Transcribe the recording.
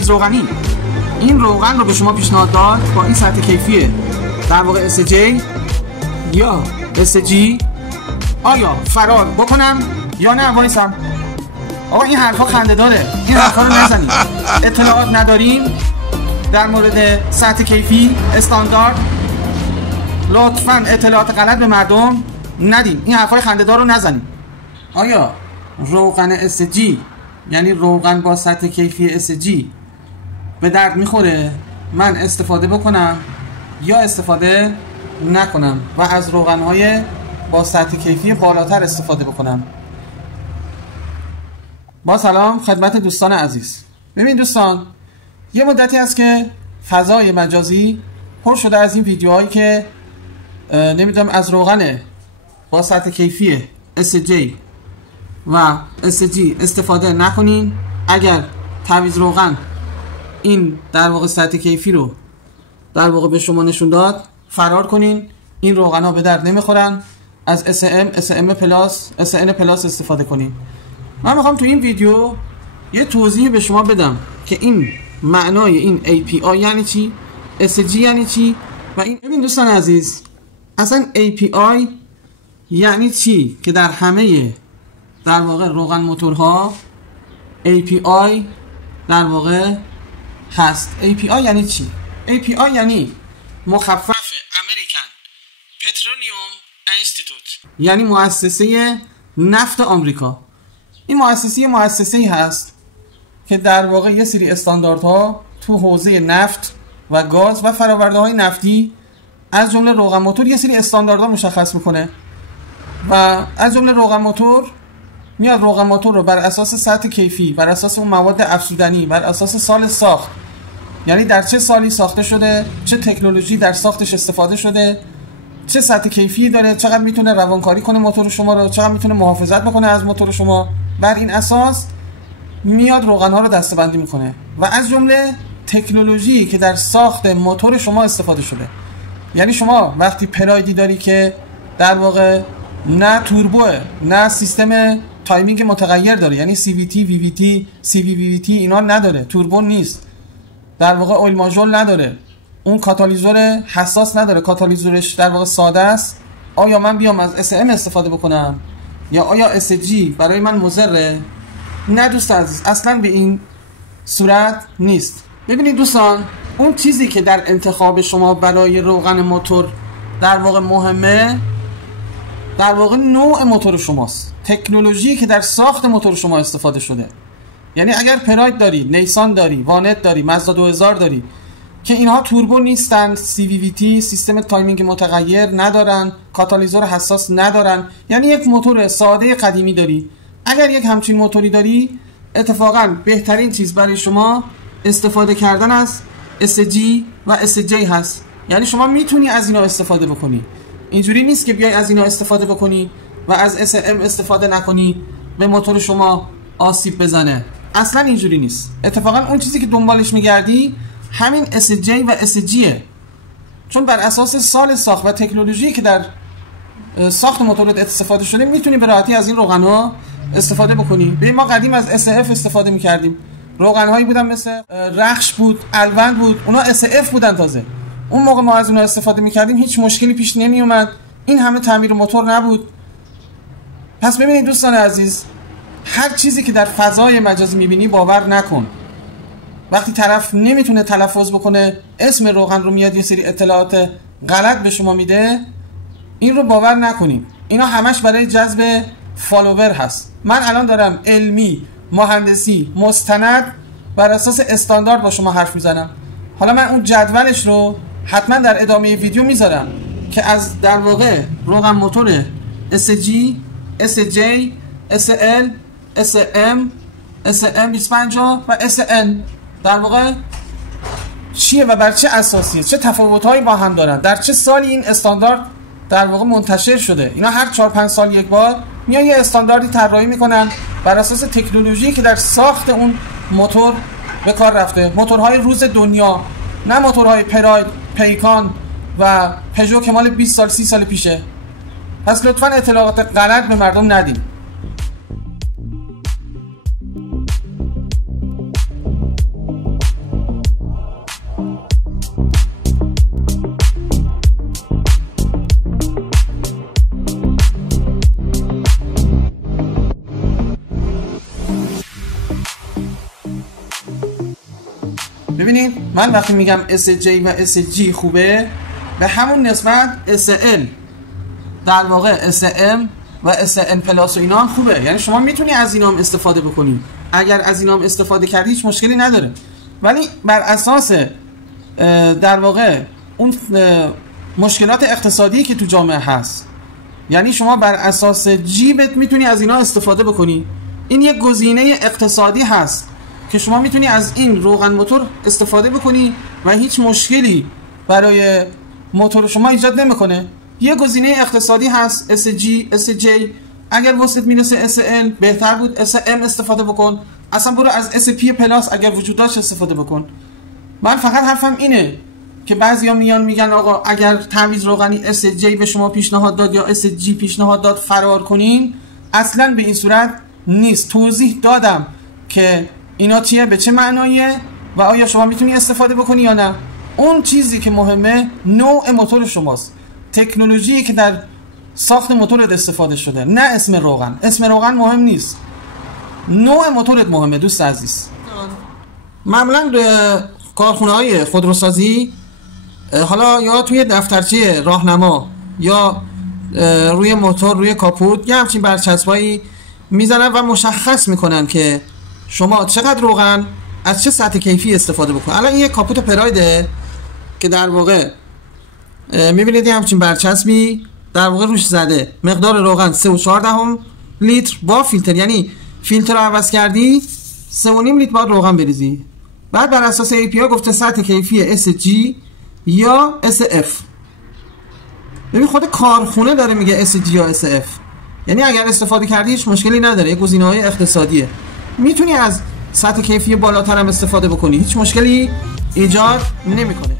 تعویض روغنی این روغن رو به شما پیشنهاد داد با این سطح کیفی در واقع SJ یا SG، آیا فرار بکنم یا نه وایسم؟ آقا این حرفا خنده داره، این حرفا رو نزنید. اطلاعات نداریم در مورد سطح کیفی استاندارد، لطفاً اطلاعات غلط به مردم ندیم. این حرفای خنده دار رو نزنید. آیا روغن SG یعنی روغن با سطح کیفی SG به درد میخوره من استفاده بکنم یا استفاده نکنم و از روغن‌های با سطح کیفی بالاتر استفاده بکنم؟ با سلام خدمت دوستان عزیز. ببین دوستان، یه مدتی است که فضای مجازی پر شده از این ویدیوهایی که نمیدونم از روغن با سطح کیفی SJ و SG استفاده نکنین. اگر تعویض روغن این در واقع سطح کیفی رو در واقع به شما نشون داد، فرار کنین. این روغن ها به درد نمیخورن. از SM پلاس استفاده کنین. من میخوام تو این ویدیو یه توضیح به شما بدم که این معنای این API یعنی چی، SG یعنی چی و این. ببین دوستان عزیز، اصلا API یعنی چی که در همه در واقع روغن موتورها API در واقع هست. API یعنی چی؟ API یعنی مخفف امریکن پترولیوم اینستیتوت، یعنی مؤسسه نفت آمریکا. این مؤسسه‌ای هست که در واقع یه سری استانداردها تو حوزه نفت و گاز و فرآورده‌های نفتی از جمله روغن موتور یه سری استانداردها مشخص میکنه و از جمله روغن موتور میاد روغن موتور رو بر اساس سطح کیفی، بر اساس اون مواد افزودنی، بر اساس سال ساخت، یعنی در چه سالی ساخته شده، چه تکنولوژی در ساختش استفاده شده، چه سطح کیفی داره، چقدر میتونه روانکاری کنه موتور شما رو، چقدر میتونه محافظت بکنه از موتور شما، بر این اساس میاد روغن ها رو دسته‌بندی میکنه و از جمله تکنولوژی که در ساخت موتور شما استفاده شده. یعنی شما وقتی پرایدی داری که در واقع نه توربوه نه سیستم تایمینگ متغیر داره، یعنی CVT، VVT، CVVT اینا نداره، توربو نیست، در واقع اویل ماژول نداره، اون کاتالیزور حساس نداره، کاتالیزورش در واقع ساده است. آیا من بیام از SM استفاده بکنم یا آیا SG برای من مضره؟ نه دوست عزیز، اصلا به این صورت نیست. ببینید دوستان، اون چیزی که در انتخاب شما برای روغن موتور در واقع مهمه، در واقع نوع موتور شماست، تکنولوژی که در ساخت موتور شما استفاده شده. یعنی اگر پراید داری، نیسان داری، وانت داری، مازدا 2000 داری که اینها توربو نیستن، CVVT سیستم تایمینگ متغیر ندارن، کاتالیزور حساس ندارن، یعنی یک موتور ساده قدیمی داری. اگر یک همچین موتوری داری، اتفاقا بهترین چیز برای شما استفاده کردن از SG و SJ هست. یعنی شما میتونی از اینا استفاده بکنی. اینجوری نیست که بیای از اینا استفاده بکنی و از SM استفاده نکنی به موتور شما آسیب بزنه. اصلا اینجوری نیست. اتفاقا اون چیزی که دنبالش میگردی همین SJ و SGه، چون بر اساس سال ساخت و تکنولوژی که در ساخت موتورت استفاده شده میتونی به راحتی از این روغن ها استفاده بکنی. ببین ما قدیم از SF استفاده میکردیم، روغن هایی بودن مثل رخش بود، الوند بود، اونا SF بودن. تازه اون موقع ما از اونها استفاده میکردیم، هیچ مشکلی پیش نمی اومد، این همه تعمیر موتور نبود. پس ببینید دوستان عزیز، هر چیزی که در فضای مجازی میبینی باور نکن. وقتی طرف نمیتونه تلفظ بکنه، اسم روغن رو میاد یه سری اطلاعات غلط به شما میده، این رو باور نکنیم. اینا همش برای جذب فالوور هست. من الان دارم علمی، مهندسی، مستند بر اساس استاندارد با شما حرف میزنم. حالا من اون جدولش رو حتما در ادامه ویدیو میذارم که از در واقع روغن موتور SG، SJ، SL، SM، SM250 و SN در واقع چیه و بر چه اساسیه، چه تفاوت‌هایی با هم دارن، در چه سالی این استاندارد در واقع منتشر شده. اینا هر 4-5 سال یک بار میان یه استانداردی طراحی میکنن بر اساس تکنولوژی که در ساخت اون موتور به کار رفته. موتورهای روز دنیا، نه موتورهای پراید، پیکان و پژو که مال 20 سال 30 سال پیشه. پس لطفاً اطلاعات غلط به مردم ندید. ببینید من وقتی میگم SJ و SG خوبه به همون نسبت SL در واقع SM و SN پلاس و اینا خوبه، یعنی شما میتونی از اینا هم استفاده بکنی. اگر از اینا هم استفاده کردی هیچ مشکلی نداره، ولی بر اساس در واقع اون مشکلات اقتصادی که تو جامعه هست، یعنی شما بر اساس جیبت میتونی از اینا استفاده بکنی. این یک گزینه اقتصادی هست که شما میتونی از این روغن موتور استفاده بکنی و هیچ مشکلی برای موتور شما ایجاد نمیکنه. یه گزینه اقتصادی هست SG SJ. اگر وسط میرسه SL بهتر بود SM استفاده بکن، اصلا برو از SP پلاس اگر وجود داشت استفاده بکن. من فقط حرفم اینه که بعضیا میگن آقا اگر تعویض روغنی SJ به شما پیشنهاد داد یا SG پیشنهاد داد فرار کنین. اصلا به این صورت نیست. توضیح دادم که اینا چیه، به چه معناییه و آیا شما میتونی استفاده بکنی یا نه. اون چیزی که مهمه نوع موتور شماست، تکنولوژی که در ساخت موتورت استفاده شده، نه اسم روغن. اسم روغن مهم نیست، نوع موتورت مهمه دوست عزیز. معمولا کارخونه‌های خودروسازی حالا یا توی دفترچه راهنما یا روی موتور روی کاپوت یه همچین برچسبایی میزنن و مشخص میکنن که شما چقدر روغن از چه سطح کیفی استفاده بکنید. الان این یه کاپوت پرایده که در واقع میبینید یه همچین برچسبی در واقع روش زده مقدار روغن 3.4 لیتر با فیلتر، یعنی فیلتر رو عوض کردی 3.5 لیتر باید روغن بریزی. بعد بر اساس API گفته سطح کیفی SG یا SF. ببین خود کارخونه داره میگه SG یا SF، یعنی اگر استفاده کردی هیچ مشکلی نداره، گزینه‌های اقتصادیه. میتونی از سطح کیفی بالاتر هم استفاده بکنی، هیچ مشکلی ایجاد نمیکنه.